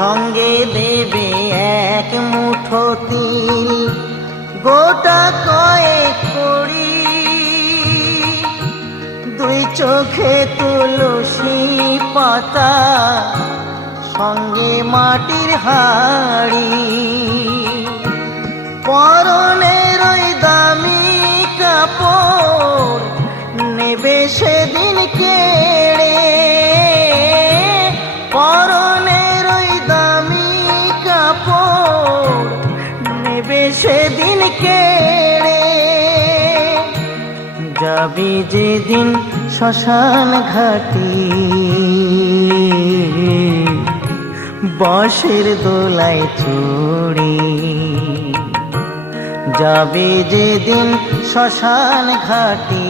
সঙ্গে দেবে এক মুঠো তিল, গোটা কয়েক কড়ি, দুই চোখে তুলসী পাতা, সঙ্গে মাটির হাড়ি। পরনের ওই দামি কাপড় নেবে সেদিন কেড়ে, পরনের ওই দামি কাপড় নেবে সেদিন কেড়ে। যাবি যেদিন শ্মশান ঘাটি, বাঁশের দোলায় চড়ে, যাবি যেদিন শ্মশান ঘাটি,